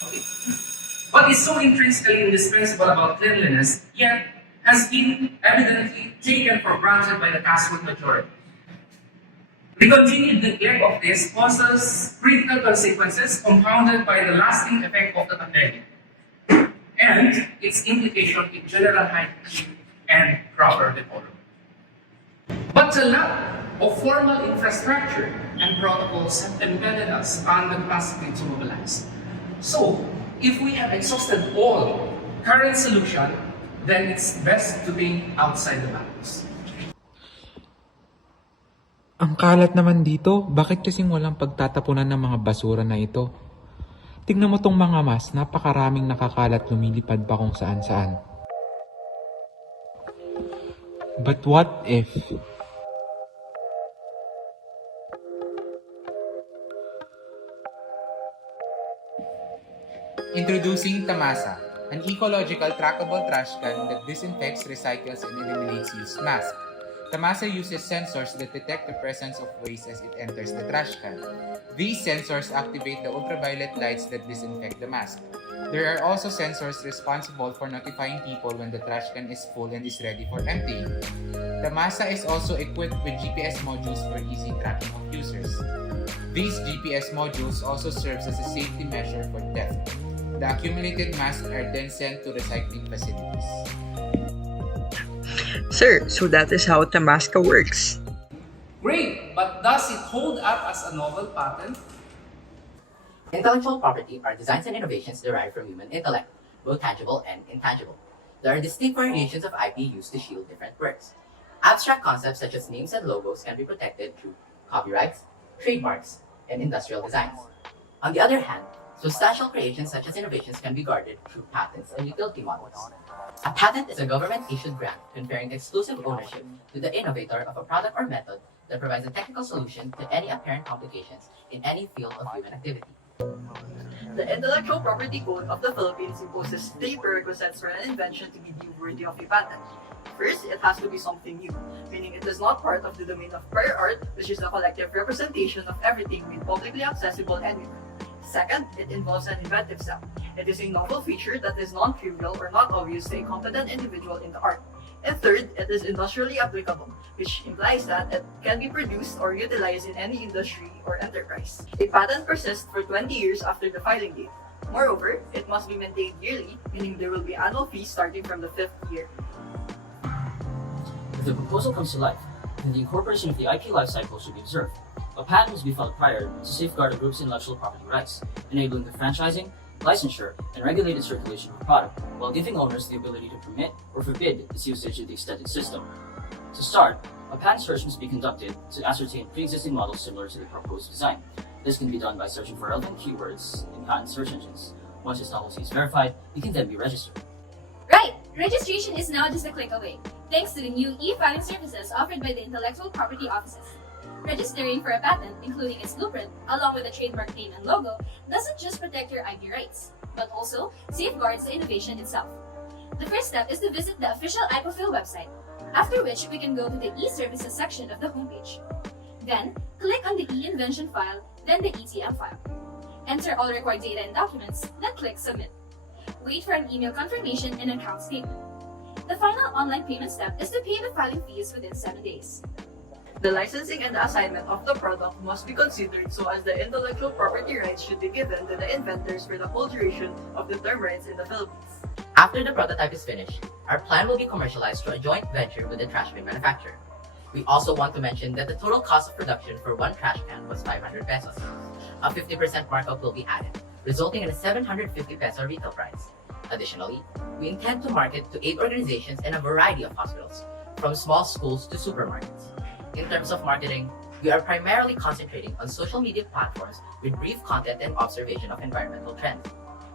Okay. What is so intrinsically indispensable about cleanliness, yet has been evidently taken for granted by the casual majority. The continued neglect of this causes critical consequences compounded by the lasting effect of the pandemic and its implication in general hygiene and proper decorum. But the lack of formal infrastructure and protocols have embedded us on the capacity to mobilize. So, if we have exhausted all current solution, then it's best to think outside the box. Ang kalat naman dito, bakit kasing walang pagtatapunan ng mga basura na ito? Tignan mo tong mga mas, napakaraming nakakalat lumilipad pa kung saan saan. But what if? Introducing Tamasa, an ecological trackable trash can that disinfects, recycles, and eliminates used masks. Tamasa uses sensors that detect the presence of waste as it enters the trash can. These sensors activate the ultraviolet lights that disinfect the mask. There are also sensors responsible for notifying people when the trash can is full and is ready for emptying. Tamasa is also equipped with GPS modules for easy tracking of users. These GPS modules also serves as a safety measure for theft. The accumulated masks are then sent to recycling facilities. Sir, so that is how Tamasca works. Great, but does it hold up as a novel patent? Intellectual property are designs and innovations derived from human intellect, both tangible and intangible. There are distinct variations of IP used to shield different works. Abstract concepts such as names and logos can be protected through copyrights, trademarks, and industrial designs. On the other hand, substantial creations such as innovations can be guarded through patents and utility models. A patent is a government-issued grant conferring exclusive ownership to the innovator of a product or method that provides a technical solution to any apparent complications in any field of human activity. The Intellectual Property Code of the Philippines imposes 3 prerequisites for an invention to be deemed worthy of a patent. First, it has to be something new, meaning it is not part of the domain of prior art, which is the collective representation of everything made publicly accessible anywhere. Second, it involves an inventive step. It is a novel feature that is non-trivial or not obvious to a competent individual in the art. And third, it is industrially applicable, which implies that it can be produced or utilized in any industry or enterprise. A patent persists for 20 years after the filing date. Moreover, it must be maintained yearly, meaning there will be annual fees starting from the 5th year. If the proposal comes to life, then the incorporation of the IP lifecycle should be observed. A patent must be filed prior to safeguard a group's intellectual property rights, enabling the franchising, licensure, and regulated circulation of a product, while giving owners the ability to permit or forbid its usage in the extended system. To start, a patent search must be conducted to ascertain pre-existing models similar to the proposed design. This can be done by searching for relevant keywords in patent search engines. Once this novelty is verified, it can then be registered. Right! Registration is now just a click away, thanks to the new e-filing services offered by the intellectual property offices. Registering for a patent, including its blueprint, along with the trademark name and logo, doesn't just protect your IP rights, but also safeguards the innovation itself. The first step is to visit the official IPOPHIL website, after which we can go to the e-services section of the homepage. Then, click on the e-invention file, then the ETM file. Enter all required data and documents, then click Submit. Wait for an email confirmation and an account statement. The final online payment step is to pay the filing fees within 7 days. The licensing and the assignment of the product must be considered so as the intellectual property rights should be given to the inventors for the whole duration of the term rights in the Philippines. After the prototype is finished, our plan will be commercialized through a joint venture with the trash bin manufacturer. We also want to mention that the total cost of production for one trash can was 500 pesos. A 50% markup will be added, resulting in a 750 peso retail price. Additionally, we intend to market to 8 organizations and a variety of hospitals, from small schools to supermarkets. In terms of marketing, we are primarily concentrating on social media platforms with brief content and observation of environmental trends.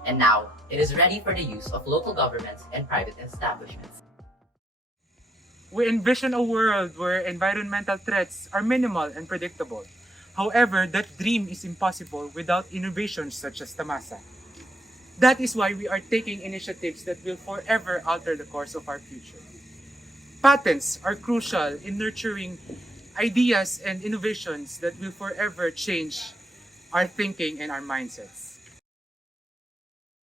And now, it is ready for the use of local governments and private establishments. We envision a world where environmental threats are minimal and predictable. However, that dream is impossible without innovations such as Tamasa. That is why we are taking initiatives that will forever alter the course of our future. Patents are crucial in nurturing ideas and innovations that will forever change our thinking and our mindsets.